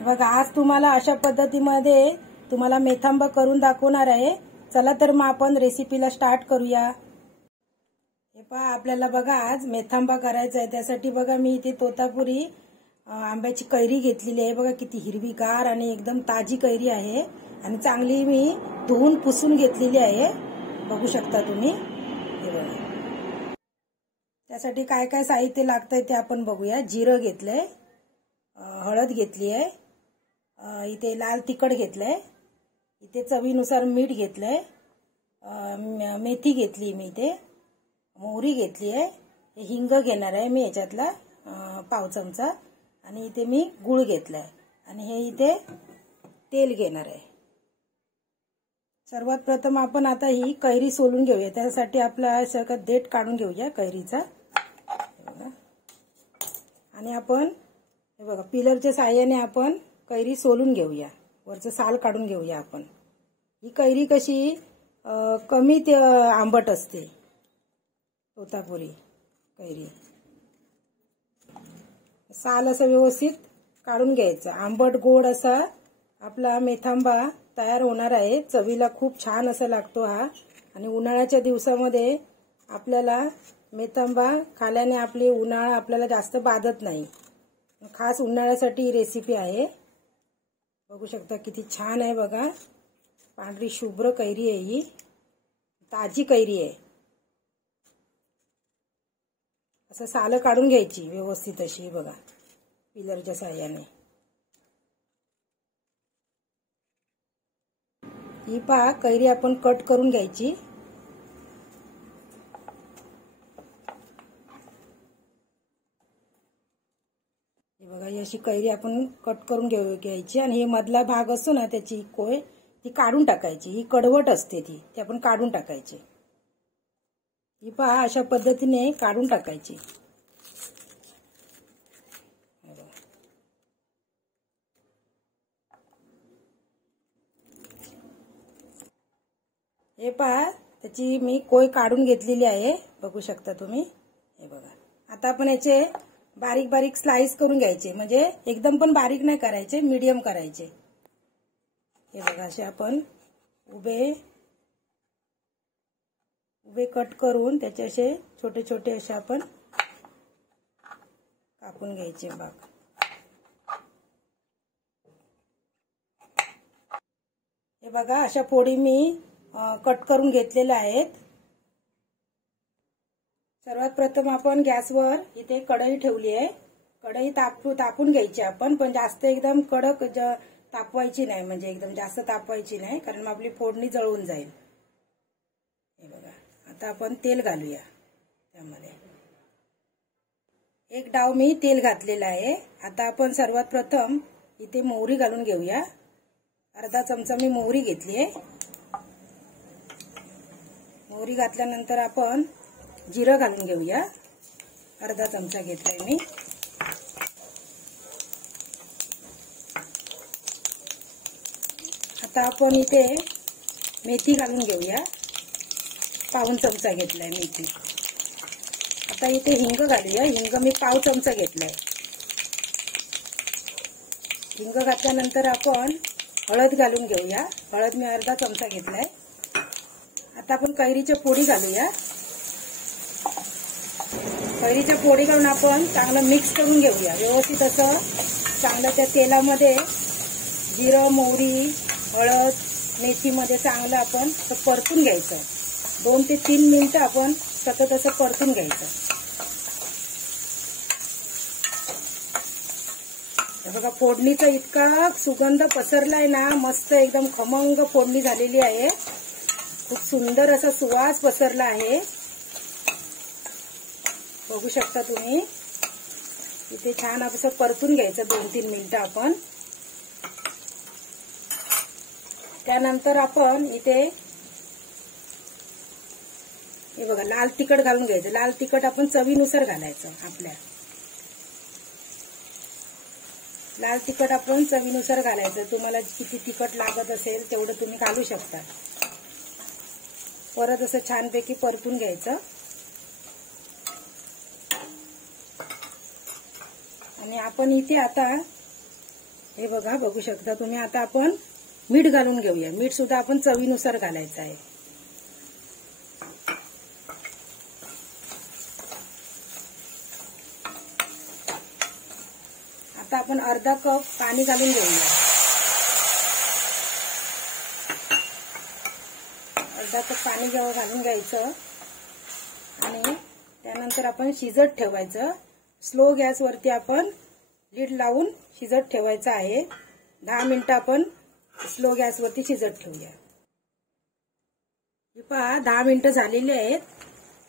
बघा आज तुम्हाला अशा पद्धतीमध्ये तुम्हाला मेथांबा करून दाखवणार आहे। चला तर मग आपण रेसिपीला स्टार्ट करूया। हे पहा आपल्याला बघा आज मेथांबा करायचा आहे। त्यासाठी बघा मी इथे तोतापुरी आंब्याची कैरी घेतलेली आहे। बघा किती हिरवीगार आणि एकदम ताजी कैरी आहे आणि चांगली मी धुवून पुसून घेतलेली आहे। बघू शकता तुम्ही। हे बघा त्यासाठी काय काय साहित्य लागतंय ते आपण बघूया। जिरं घेतलंय, हळद घेतली आहे, इथे लाल तिखट घेतलंय, इथे चवीनुसार मीठ घेतलंय, मेथी घेतली मी, इथे मोहरी घेतली आहे, हिंग घेणार आहे मी याच्यातला पाव चमचा, आणि इथे मी गूळ घेतलाय आणि हे इथे तेल घेणार आहे। सर्वात प्रथम आपण आता ही कैरी सोलून घेऊया। त्यासाठी आपला सगळं देठ काढून घेऊया कैरीचा। आणि आपण हे बघा पिलरच्या साहाय्याने आपण कैरी सोलून घेऊया, वरचं साल काढून घेऊया आपण। ही कैरी कशी कमी आंबट असते, तोतापुरी कैरी। साल असं व्यवस्थित काढून घ्यायचं। आंबट गोड असा आपला मेथांबा तयार होणार आहे। चवीला खूप छान असा लागतो हा। आणि उन्हाळ्याच्या दिवसामध्ये आपल्याला मेथांबा खाल्याने आपली उन्हाळा आपल्याला जास्त बाधत नाही। खास उन्हाळ्यासाठी ही रेसिपी आहे। बघू शकता किती छान आहे बघा, पांढरी शुभ्र कैरी आहे, ही ताजी कैरी आहे। असं साल काढून घ्यायची व्यवस्थित अशी बघा पिलरच्या साहाय्याने। ही पहा कैरी आपण कट करून घ्यायची। बघा अशी कैरी आपण कट करून घ्यायची आणि हे मधला भाग असतो ना त्याची कोय ती काढून टाकायची। ही कडवट असते ती आपण काढून टाकायची। ही पहा अशा पद्धतीने काढून टाकायची। हे पहा त्याची मी कोय काढून घेतलेली आहे, बघू शकता तुम्ही। हे बघा आता आपण याचे बारीक बारीक स्लाइस करून घ्यायचे, म्हणजे एकदम पण बारीक नाही करायचे, मीडियम करायचे। हे बघा असे आपण उभे कट करून त्याचे असे छोटे छोटे असे आपण कापून घ्यायचे बघ। हे बघा अशा फोडी मी कट करून घेतलेल्या आहेत। सर्वात प्रथम आपण गॅसवर इथे कढई ठेवली आहे। कढई तापून घ्यायची आपण, पण जास्त एकदम कडक तापवायची नाही, म्हणजे एकदम जास्त तापवायची नाही, कारण मग आपली फोडणी जळून जाईल। हे बघा आता आपण तेल घालूया त्यामध्ये। एक डाव मी तेल घातलेला आहे। आता आपण सर्वात प्रथम इथे मोहरी घालून घेऊया। अर्धा चमचा मी मोहरी घेतली आहे। मोहरी घातल्यानंतर आपण जिरं घालून घेऊया, अर्धा चमचा घेतलाय मी। आता आपण इथे मेथी घालून घेऊया, पाऊण चमचा घेतलाय मेथी। आता इथे हिंग घालूया, हिंग मी पाव चमचा घेतलाय। हिंग घातल्यानंतर आपण हळद घालून घेऊया, हळद मी अर्धा चमचा घेतलाय। आता आपण कैरीच्या फोडी घालूया। कैरीच्या फोडी घालून आपण चांगलं मिक्स करून घेऊया व्यवस्थित असं। चांगलं त्या तेलामध्ये जिरं, मोहरी, हळद, मेथीमध्ये चांगलं आपण परतून घ्यायचं। 2 ते 3 मिनिटं आपण सतत असं परतून घ्यायचं। बघा फोडणीचा इतका सुगंध पसरलाय ना, मस्त एकदम खमंग फोडणी झालेली आहे। खूप सुंदर असा सुवास पसरला आहे, बघू शकता तुम्ही। इथे छान असं परतून घ्यायचं 2-3 मिनिटं आपण। त्यानंतर आपण इथे हे बघा लाल तिखट घालून घ्यायचं। लाल तिखट आपण चवीनुसार घालायचं आपल्या। लाल तिखट आपण चवीनुसार घालायचं, तुम्हाला किती तिखट लागत असेल तेवढं तुम्ही घालू शकता। परत असं छानपैकी परतून घ्यायचं। आणि आपण इथे आता हे बघा, बघू शकता तुम्ही. आता आपण मीठ घालून घेऊया. मीठ सुद्धा आपण चवीनुसार घालायचं आहे. आता आपण अर्धा कप पाणी घालून घेऊया. अर्धा कप पाणी घालून घ्यायचं आणि त्यानंतर आपण शिजत ठेवायचं. स्लो गॅसवरती आपण लीड लावून शिजत ठेवायचं आहे. 10 मिनिटं आपण स्लो गॅसवरती शिजत ठेवूया. हे पहा, 10 मिनिटं झालेली आहेत.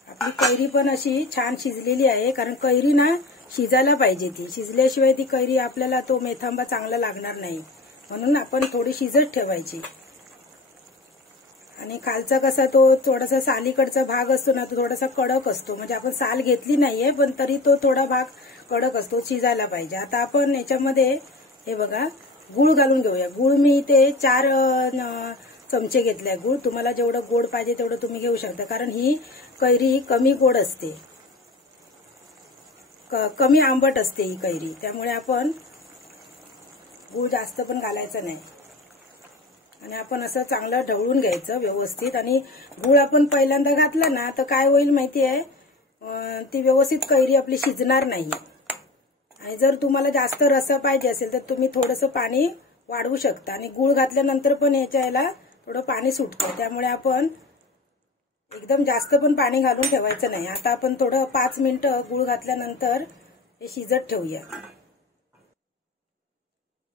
आपली कैरी पण अशी छान शिजलेली आहे. कारण कैरी ना शिजायला पाहिजे. ती शिजल्याशिवाय ती कैरी आपल्याला तो मेथांबा चांगला लागणार नाही. म्हणून आपण थोडी शिजत ठेवायची. आणि खालचा कसा तो थोडासा सालीकडचा भाग असतो ना, तो थोडासा कडक असतो. म्हणजे आपण साल घेतली नाहीये पण तरी तो थोडा भाग कडक असतो, शिजायला पाहिजे. आता आपण याच्यामध्ये हे बघा गूळ घालून घेऊया. गूळ मी इथे 4 चमचे घेतलाय गूळ. तुम्हाला जेवढं गोड पाहिजे तेवढं तुम्ही घेऊ शकता. कारण ही कैरी कमी गोड असते, कमी आंबट असते ही कैरी. त्यामुळे आपण गूळ जास्त पण घालायचं नाही. आणि आपण असं चांगलं ढवळून घ्यायचं व्यवस्थित. आणि गूळ आपण पहिल्यांदा घातला ना तर काय होईल माहितीये, ती व्यवस्थित कैरी आपली शिजणार नाही. आणि जर तुम्हाला जास्त रस्सा पाहिजे असेल तर तुम्ही थोडंसं पाणी वाढवू शकता. आणि गूळ घातल्यानंतर पण याच्याला थोडं पाणी सुटतं. त्यामुळे आपण एकदम जास्त पण पाणी घालून ठेवायचं नाही. आता आपण थोडं 5 मिनिटं गूळ घातल्यानंतर हे शिजत ठेवूया.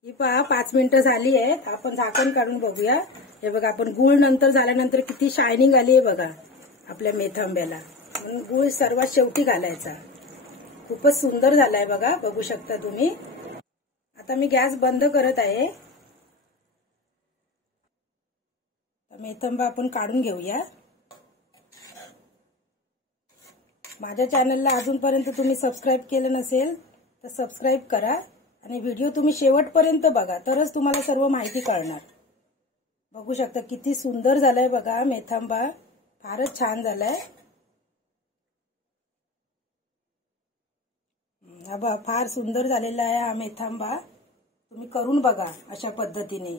ही पहा 5 मिनिटं झाली आहेत. आपण झाकण काढून बघूया. हे बघा, आपण गूळ नंतर झाल्यानंतर किती शायनिंग आली आहे बघा आपल्या मेथांब्याला. म्हणून गूळ सर्वात शेवटी घालायचा. खूपच सुंदर झालाय बघा, बघू शकता तुम्ही. आता मी गॅस बंद करत आहे. मेथांबा आपण काढून घेऊया. माझ्या चॅनलला अजूनपर्यंत तुम्ही सबस्क्राईब केलं नसेल तर सबस्क्राईब करा. आणि व्हिडिओ तुम्ही शेवटपर्यंत बघा, तरच तुम्हाला सर्व माहिती कळणार. बघू शकता किती सुंदर झालाय बघा मेथांबा. फारच छान झालाय. फार सुंदर झालेला आहे हा मेथांबा. तुम्ही करून बघा अशा पद्धतीने.